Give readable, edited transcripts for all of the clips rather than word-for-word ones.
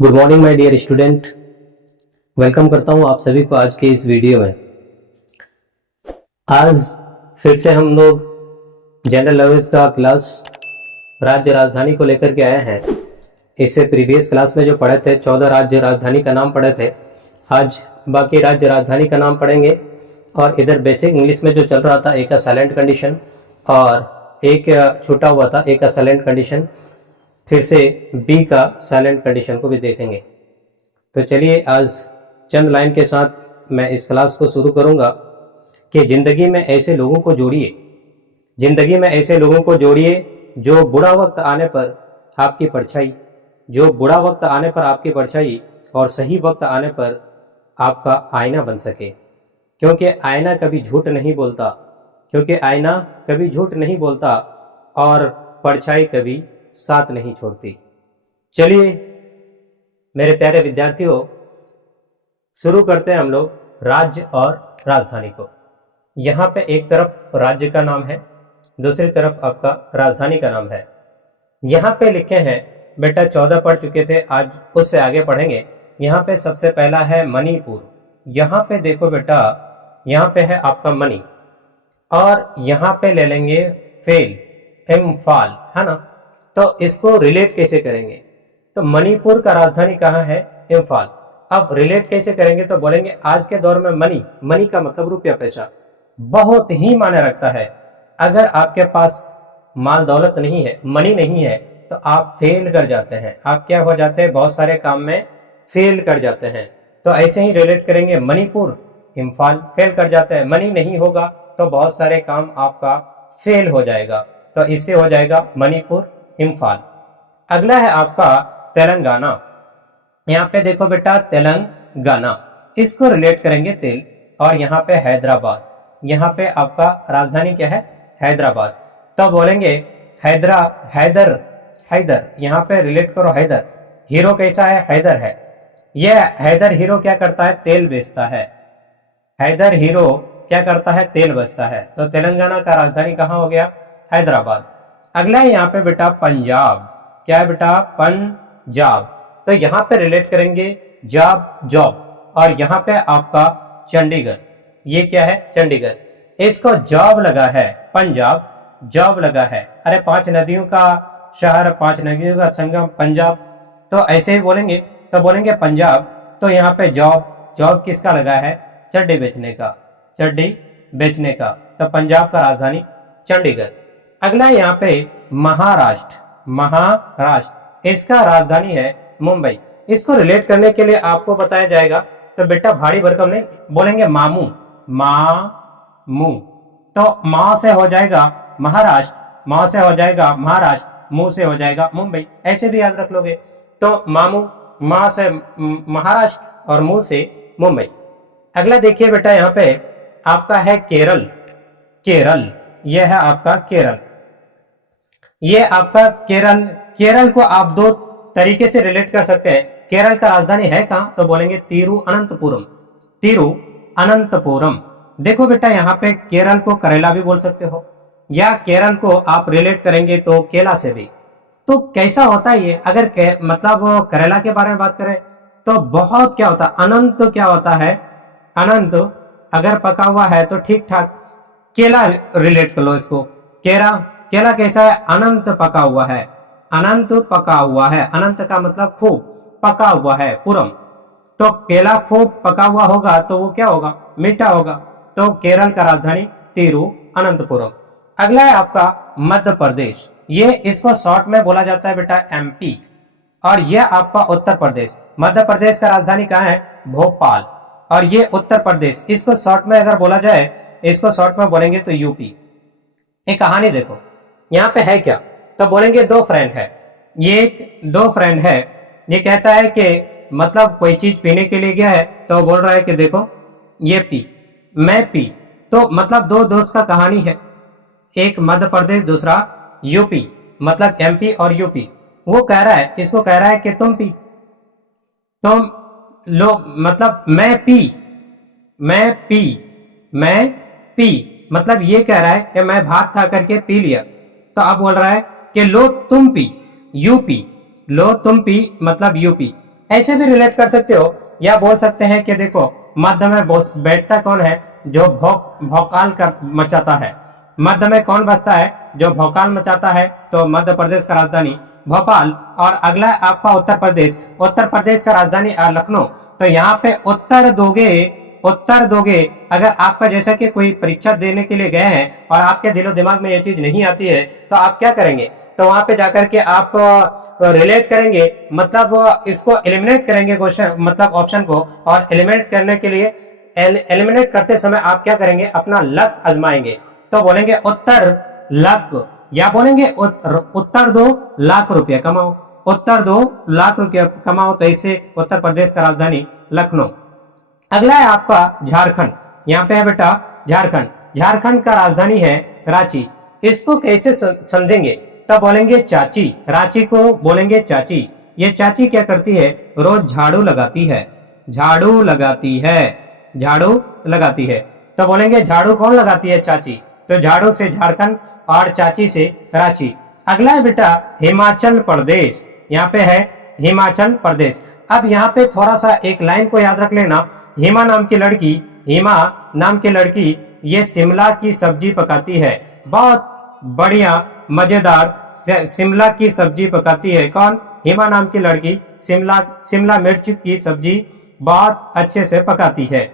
Good morning my dear student. Welcome करता हूं आप सभी को आज के इस वीडियो में। आज फिर से हम लोग जनरल लैंग्वेज का क्लास राज्य राजधानी को लेकर के आए हैं। इससे प्रीवियस क्लास में जो पढ़े थे 14 राज्य राजधानी का नाम पढ़े थे, आज बाकी राज्य राजधानी का नाम पढ़ेंगे। और इधर बेसिक इंग्लिश में जो चल रहा था, एक का साइलेंट कंडीशन और एक छूटा हुआ था, एक का साइलेंट कंडीशन, फिर से बी का साइलेंट कंडीशन को भी देखेंगे। तो चलिए आज चंद लाइन के साथ मैं इस क्लास को शुरू करूंगा कि ज़िंदगी में ऐसे लोगों को जोड़िए, ज़िंदगी में ऐसे लोगों को जोड़िए जो बुरा वक्त आने पर आपकी परछाई, जो बुरा वक्त आने पर आपकी परछाई और सही वक्त आने पर आपका आईना बन सके। क्योंकि आईना कभी झूठ नहीं बोलता, क्योंकि आईना कभी झूठ नहीं बोलता और परछाई कभी साथ नहीं छोड़ती। चलिए मेरे प्यारे विद्यार्थियों, शुरू करते हैं हम लोग राज्य और राजधानी को। यहाँ पे एक तरफ राज्य का नाम है, दूसरी तरफ आपका राजधानी का नाम है। यहाँ पे लिखे हैं बेटा 14 पढ़ चुके थे, आज उससे आगे पढ़ेंगे। यहाँ पे सबसे पहला है मणिपुर। यहाँ पे देखो बेटा, यहाँ पे है आपका मणि और यहाँ पे ले लेंगे फेल, इम्फाल, है ना। तो इसको रिलेट कैसे करेंगे? तो मणिपुर का राजधानी कहाँ है? इम्फाल। अब रिलेट कैसे करेंगे? तो बोलेंगे आज के दौर में मनी, मनी का मतलब रुपया पैसा, बहुत ही मायने रखता है। अगर आपके पास माल दौलत नहीं है, मनी नहीं है, तो आप फेल कर जाते हैं। आप क्या हो जाते हैं? बहुत सारे काम में फेल कर जाते हैं। तो ऐसे ही रिलेट करेंगे, मणिपुर इम्फाल, फेल कर जाते हैं। मनी नहीं होगा तो बहुत सारे काम आपका फेल हो जाएगा। तो इससे हो जाएगा मणिपुर इम्फाल। अगला है आपका तेलंगाना। यहाँ पे देखो बेटा तेलंगाना, इसको रिलेट करेंगे तेल। और यहाँ पे हैदराबाद, यहाँ पे आपका राजधानी क्या है? हैदराबाद। तो बोलेंगे हैदर, हैदर, यहाँ पे रिलेट करो हैदर। हीरो कैसा है? हैदर है। यह हैदर हीरो क्या करता है? तेल बेचता है। हैदर हीरो क्या करता है? तेल बेचता है। तो तेलंगाना का राजधानी कहाँ हो गया? हैदराबाद। अगला है यहाँ पे बेटा पंजाब। क्या है बेटा? पंजाब। तो यहाँ पे रिलेट करेंगे जॉब, और यहाँ पे आपका चंडीगढ़। ये क्या है? चंडीगढ़। इसको जॉब लगा है, पंजाब जॉब लगा है। अरे 5 नदियों का शहर, 5 नदियों का संगम पंजाब। तो ऐसे ही बोलेंगे, तो बोलेंगे पंजाब। तो यहाँ पे जॉब किसका लगा है? चड्डी बेचने का, चड्डी बेचने का। तो पंजाब का राजधानी चंडीगढ़। अगला यहाँ पे महाराष्ट्र, महाराष्ट्र, इसका राजधानी है मुंबई। इसको रिलेट करने के लिए आपको बताया जाएगा। तो बेटा भारी भरकम नहीं, बोलेंगे मामू, मामू। तो माँ से हो जाएगा महाराष्ट्र, माँ से हो जाएगा महाराष्ट्र, मुंह से हो जाएगा मुंबई। ऐसे भी याद रख लोगे। तो मामू, माँ से महाराष्ट्र और मुंह से मुंबई। अगला देखिए बेटा, यहाँ पे आपका है केरल। केरल, यह है आपका केरल। ये आपका केरल, केरल को आप 2 तरीके से रिलेट कर सकते हैं। केरल का राजधानी है कहाँ? तो बोलेंगे तिरुअनंतपुरम, तिरुअनंतपुरम। देखो बेटा, यहाँ पे केरल को करेला भी बोल सकते हो, या केरल को आप रिलेट करेंगे तो केला से भी। तो कैसा होता है ये? अगर मतलब करेला के बारे में बात करें तो बहुत क्या होता है? अनंत क्या होता है? अनंत अगर पका हुआ है तो ठीक ठाक। केला रिलेट कर लो इसको, केला कैसा है? अनंत पका हुआ है, अनंत पका हुआ है। अनंत का मतलब खूब, पका हुआ है, पुरम। तो केला खूब पका हुआ होगा तो वो क्या होगा? मीठा होगा। तो केरल का राजधानी तिरुअनंतपुरम। अगला है आपका मध्य प्रदेश। ये इसको शॉर्ट में बोला जाता है बेटा एमपी। और ये आपका उत्तर प्रदेश। मध्य प्रदेश का राजधानी कहाँ है? भोपाल। और ये उत्तर प्रदेश, इसको शॉर्ट में अगर बोला जाए, इसको शॉर्ट में बोलेंगे तो यूपी। एक कहानी देखो, यहाँ पे है क्या? तो बोलेंगे 2 फ्रेंड है। ये 2 फ्रेंड है। ये कहता है कि मतलब कोई चीज पीने के लिए गया है, तो बोल रहा है कि देखो ये पी, मैं पी। तो मतलब 2 दोस्त का कहानी है, एक मध्य प्रदेश, दूसरा यूपी, मतलब एमपी और यूपी। वो कह रहा है, इसको कह रहा है कि तुम पी, तुम लो, मतलब मैं पी, मैं पी, मैं पी, मतलब ये कह रहा है कि मैं भात खा करके पी लिया। तो अब बोल रहा है कि लो तुम पी, यूपी, लो तुम पी, मतलब यूपी। ऐसे भी रिलेट कर सकते हो, या बोल सकते हैं कि देखो मध्य में बैठता कौन है, जो भौकाल कर मचाता है। मध्य में कौन बसता है, जो भौकाल मचाता है, तो मध्य प्रदेश का राजधानी भोपाल। और अगला है आपका उत्तर प्रदेश। उत्तर प्रदेश का राजधानी लखनऊ। तो यहाँ पे उत्तर दोगे अगर आपका जैसा कि कोई परीक्षा देने के लिए गए हैं और आपके दिलो दिमाग में ये चीज नहीं आती है तो आप क्या करेंगे, तो वहां पे जाकर के आप रिलेट करेंगे, मतलब इसको एलिमिनेट करेंगे क्वेश्चन, मतलब ऑप्शन को। और एलिमिनेट करने के लिए एलिमिनेट करते समय आप क्या करेंगे, अपना लक आजमाएंगे। तो बोलेंगे उत्तर लक, या बोलेंगे उत्तर 2 लाख रुपया कमाओ, उत्तर 2 लाख रुपया कमाओ। तो इससे उत्तर प्रदेश का राजधानी लखनऊ। अगला है आपका झारखंड। यहाँ पे है बेटा झारखंड। झारखंड का राजधानी है रांची। इसको कैसे समझेंगे, तब बोलेंगे चाची। रांची को बोलेंगे चाची। ये चाची क्या करती है, रोज झाड़ू लगाती है, झाड़ू लगाती है, झाड़ू लगाती है। तो बोलेंगे झाड़ू कौन लगाती है, चाची। तो झाड़ू से झारखंड और चाची से रांची। अगला है बेटा हिमाचल प्रदेश। यहाँ पे है हिमाचल प्रदेश। अब यहाँ पे थोड़ा सा एक लाइन को याद रख लेना, हिमा नाम की लड़की ये शिमला की सब्जी पकाती है, बहुत बढ़िया मजेदार शिमला की सब्जी पकाती है। कौन, हिमा नाम की लड़की शिमला मिर्च की सब्जी बहुत अच्छे से पकाती है।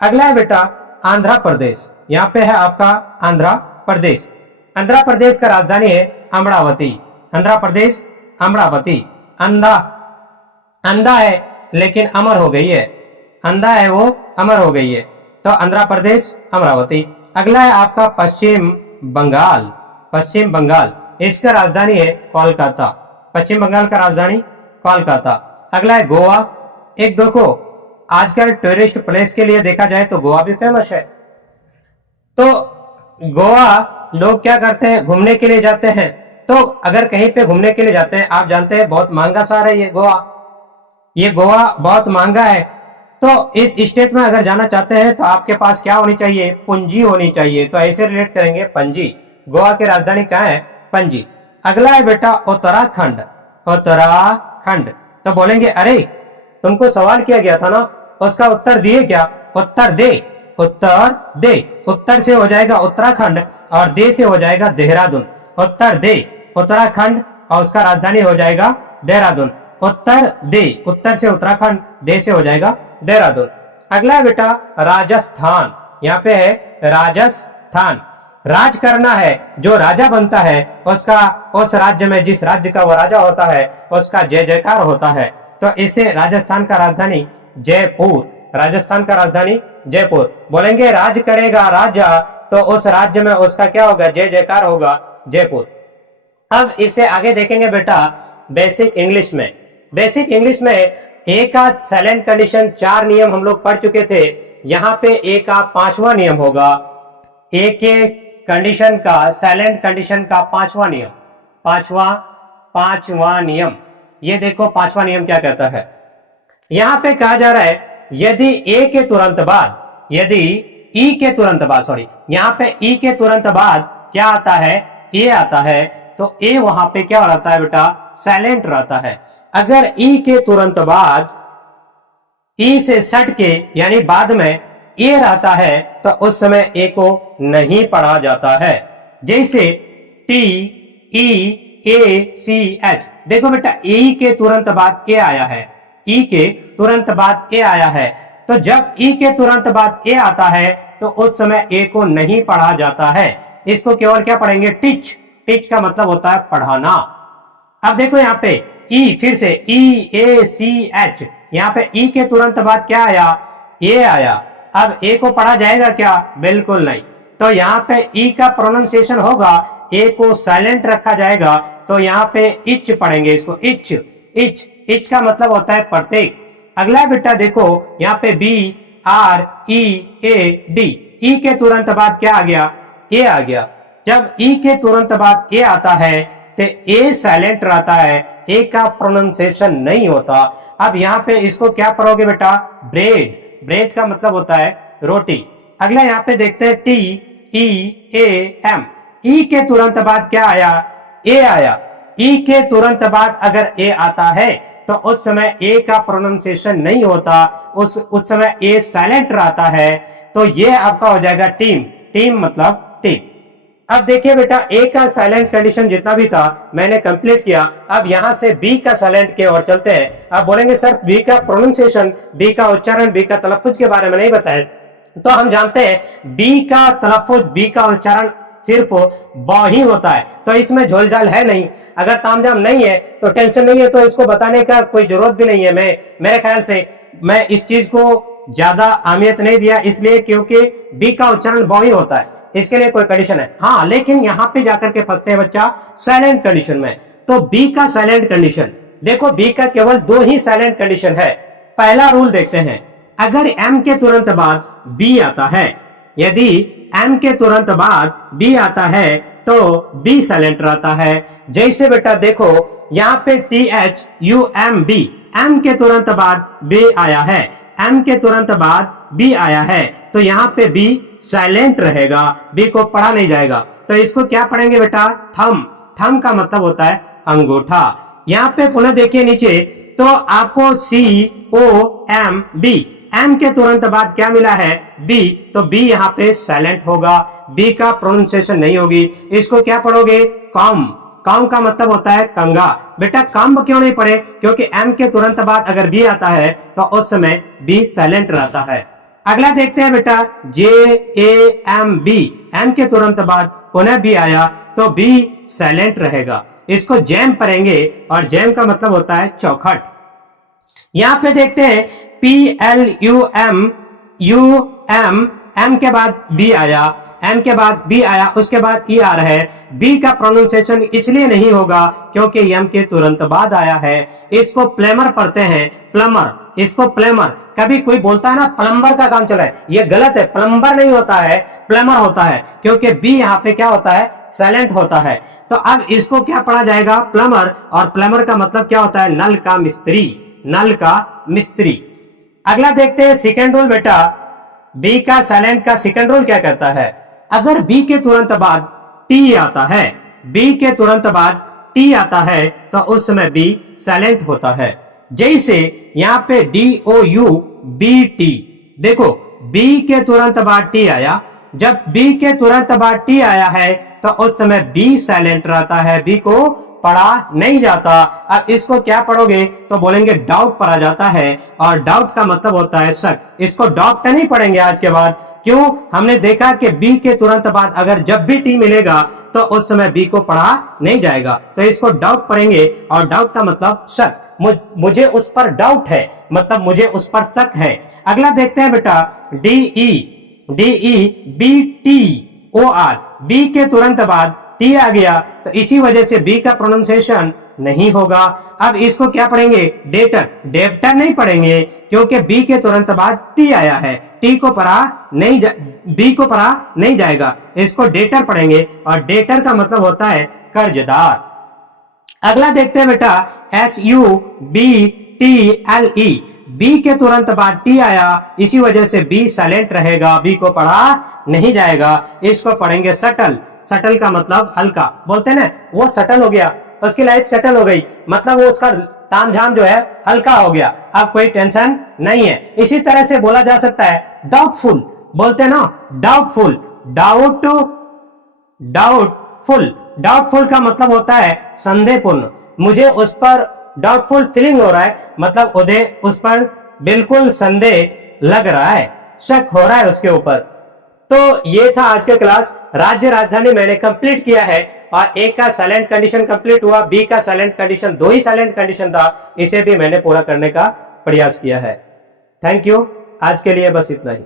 अगला है बेटा आंध्र प्रदेश। यहाँ पे है आपका आंध्र प्रदेश। आंध्र प्रदेश का राजधानी है अमरावती। आंध्र प्रदेश अमरावती। अंधा है लेकिन अमर हो गई है, अंधा है वो अमर हो गई है। तो आंध्र प्रदेश अमरावती। अगला है आपका पश्चिम बंगाल। पश्चिम बंगाल, इसका राजधानी है कोलकाता। पश्चिम बंगाल का राजधानी कोलकाता। अगला है गोवा। एक देखो आजकल टूरिस्ट प्लेस के लिए देखा जाए तो गोवा भी फेमस है। तो गोवा लोग क्या करते हैं, घूमने के लिए जाते हैं। तो अगर कहीं पे घूमने के लिए जाते हैं, आप जानते हैं बहुत महंगा शहर है ये गोवा बहुत महंगा है। तो इस स्टेट में अगर जाना चाहते हैं तो आपके पास क्या होनी चाहिए, पूंजी होनी चाहिए। तो ऐसे रिलेट करेंगे पणजी। गोवा की राजधानी क्या है, पणजी। अगला है बेटा उत्तराखंड। उत्तराखंड। तो बोलेंगे अरे तुमको सवाल किया गया था ना, उसका उत्तर दिए क्या, उत्तर दे, उत्तर दे। उत्तर से हो जाएगा उत्तराखंड और दे से हो जाएगा देहरादून। उत्तर दे उत्तराखंड और उसका राजधानी हो जाएगा देहरादून। उत्तर दे, उत्तर से उत्तराखंड, दे से हो जाएगा देहरादून। अगला है बेटा राजस्थान। यहाँ पे है राजस्थान। राज करना है, जो राजा बनता है उसका, उस राज्य में जिस राज्य का वो राजा होता है उसका जय जयकार होता है। तो इसे राजस्थान का राजधानी जयपुर। राजस्थान का राजधानी जयपुर। बोलेंगे राज करेगा राजा, तो उस राज्य में उसका क्या होगा, जय जयकार होगा, जयपुर। अब इसे आगे देखेंगे बेटा बेसिक इंग्लिश में। बेसिक इंग्लिश में ए का साइलेंट कंडीशन 4 नियम हम लोग पढ़ चुके थे। यहाँ पे ए का 5वां नियम होगा। ए के कंडीशन का, साइलेंट कंडीशन का 5वां नियम, पांचवा नियम। ये देखो 5वां नियम क्या कहता है। यहाँ पे कहा जा रहा है यदि ए के तुरंत बाद, यदि ई के तुरंत बाद, सॉरी, यहाँ पे ई के तुरंत बाद क्या आता है, ए आता है, तो ए वहां पे क्या रहता है बेटा, साइलेंट रहता है। अगर ई के तुरंत बाद ई से सट के यानी बाद में ए रहता है तो उस समय ए को नहीं पढ़ा जाता है। जैसे टी ई ए सी एच। देखो बेटा ई के तुरंत बाद ए आया है, ई के तुरंत बाद ए आया है। तो जब ई के तुरंत बाद ए आता है तो उस समय ए को नहीं पढ़ा जाता है। इसको केवल क्या पढ़ेंगे, टीच। टीच का मतलब होता है पढ़ाना। अब देखो यहाँ पे ई, फिर से ई ए सी एच। यहाँ पे ई के तुरंत बाद क्या आया, ए आया। अब ए को पढ़ा जाएगा क्या, बिल्कुल नहीं। तो यहाँ पे ई का प्रोनाउंसिएशन होगा, ए को साइलेंट रखा जाएगा। तो यहाँ पे इच पढ़ेंगे, इसको इच। इच, इच का मतलब होता है प्रत्येक। अगला बेटा देखो यहाँ पे B R E A D. E के तुरंत बाद क्या आ गया, ए आ गया। जब ई के तुरंत बाद ए आता है तो ए साइलेंट रहता है, ए का प्रोनाउंसिएशन नहीं होता। अब यहाँ पे इसको क्या पढ़ोगे बेटा, ब्रेड। ब्रेड का मतलब होता है रोटी। अगला यहाँ पे देखते हैं टी ई ए एम। ई के तुरंत बाद क्या आया, ए आया। ई के तुरंत बाद अगर ए आता है तो उस समय ए का प्रोनाउंसिएशन नहीं होता, उस समय ए साइलेंट रहता है। तो ये आपका हो जाएगा टीम। टीम मतलब टीम। अब देखिए बेटा, ए का साइलेंट कंडीशन जितना भी था मैंने कंप्लीट किया। अब यहां से बी का साइलेंट की ओर चलते हैं। आप बोलेंगे सर बी का प्रोनाउंसिएशन, बी का उच्चारण, बी का तलफ्फुज के बारे में नहीं बताया। तो हम जानते हैं बी का तलफ्फुज, बी का उच्चारण सिर्फ ब ही होता है, तो इसमें झोलझाल है नहीं। अगर तामझाम नहीं है तो टेंशन नहीं है, तो इसको बताने का कोई जरूरत भी नहीं है। मेरे ख्याल से मैं इस चीज को ज्यादा अहमियत नहीं दिया, इसलिए क्योंकि बी का उच्चारण ब ही होता है, इसके लिए कोई कंडीशन है। हाँ, लेकिन यहां पे जाकर के फंसते हैं बच्चा साइलेंट कंडीशन में। तो बी का साइलेंट कंडीशन देखो, बी का केवल 2 ही साइलेंट कंडीशन है। पहला रूल देखते हैं, अगर एम के तुरंत बाद बी आता है, यदि एम के तुरंत बाद बी आता है तो बी साइलेंट रहता है। जैसे बेटा देखो यहां पे THUMB, एम के तुरंत बाद बी आया है, एम के तुरंत बाद बी आया है, तो यहां पे बी साइलेंट रहेगा, बी को पढ़ा नहीं जाएगा। तो इसको क्या पढ़ेंगे बेटा? थम। थम का मतलब होता है अंगूठा। यहां पे पुनः देखिए नीचे, तो आपको COMB, एम के तुरंत बाद क्या मिला है? बी, तो बी यहाँ पे साइलेंट होगा, बी का प्रोनाउंसिएशन नहीं होगी। इसको क्या पढ़ोगे? कॉम। कॉम का मतलब होता है कंगा। बेटा कॉम्ब क्यों नहीं पढ़े? क्योंकि एम के तुरंत बाद अगर बी आता है तो उस समय बी साइलेंट रहता है। अगला देखते हैं बेटा, JAMB, एम के तुरंत बाद पुनः बी आया तो बी साइलेंट रहेगा। इसको जैम पढ़ेंगे, और जैम का मतलब होता है चौखट। यहां पे देखते हैं PLUM, एम के बाद बी आया, एम के बाद बी आया, उसके बाद ER है। बी का प्रोनाउंसिएशन इसलिए नहीं होगा क्योंकि एम के तुरंत बाद आया है। इसको प्लेमर पढ़ते हैं, प्लमर। इसको प्लेमर, कभी कोई बोलता है ना प्लम्बर का काम चला है, ये गलत है, प्लम्बर नहीं होता है, प्लेमर होता है, क्योंकि बी यहाँ पे क्या होता है? साइलेंट होता है। तो अब इसको क्या पढ़ा जाएगा? प्लमर। और प्लमर का मतलब क्या होता है? नल का मिस्त्री, नल का मिस्त्री। अगला देखते हैं सेकेंड रूल बेटा, बी का साइलेंट का सेकेंड रूल क्या कहता है? अगर बी के तुरंत बाद टी आता है, बी के तुरंत बाद टी आता है तो उस समय बी साइलेंट होता है। जैसे यहां पे DOUBT, देखो बी के तुरंत बाद टी आया, जब बी के तुरंत बाद टी आया है तो उस समय बी साइलेंट रहता है, बी को पढ़ा नहीं जाता। अब इसको क्या पढ़ोगे? तो बोलेंगे डाउट पढ़ा जाता है, और डाउट का मतलब होता है शक। इसको डाउट नहीं पढ़ेंगे आज के बाद, क्यों? हमने देखा कि बी के तुरंत बाद अगर जब भी टी मिलेगा तो उस समय बी को पढ़ा नहीं जाएगा, तो इसको डाउट पढ़ेंगे, और डाउट का मतलब शक। मुझे उस पर डाउट है, मतलब मुझे उस पर शक है। अगला देखते हैं बेटा, DEBTOR, बी के तुरंत बाद टी आ गया तो इसी वजह से बी का प्रोनाउंसिएशन नहीं होगा। अब इसको क्या पढ़ेंगे? डेटर। डेप्टर नहीं पढ़ेंगे क्योंकि बी के तुरंत बाद टी आया है, टी को पढ़ा नहीं बी को पढ़ा नहीं जाएगा, इसको डेटर पढ़ेंगे, और डेटर का मतलब होता है कर्जदार। अगला देखते हैं बेटा, SUBTLE, बी के तुरंत बाद टी आया, इसी वजह से बी साइलेंट रहेगा, बी को पढ़ा नहीं जाएगा। इसको पढ़ेंगे सटल। सटल का मतलब हल्का, बोलते हैं ना वो सटल हो गया, उसकी लाइफ सेटल हो गई, मतलब वो उसका तामझाम जो है हल्का हो गया, अब कोई टेंशन नहीं है। इसी तरह से बोला जा सकता है डाउटफुल, बोलते हैं ना डाउटफुल, डाउटफुल। डाउटफुल का मतलब होता है संदेहपूर्ण, मुझे उस पर डाउटफुल फीलिंग हो रहा है, मतलब उस पर बिल्कुल संदेह लग रहा है, शक हो रहा है उसके ऊपर। तो ये था आज का क्लास। राज्य राजधानी मैंने कंप्लीट किया है, और ए का साइलेंट कंडीशन कंप्लीट हुआ, बी का साइलेंट कंडीशन 2 ही साइलेंट कंडीशन था, इसे भी मैंने पूरा करने का प्रयास किया है। थैंक यू, आज के लिए बस इतना ही।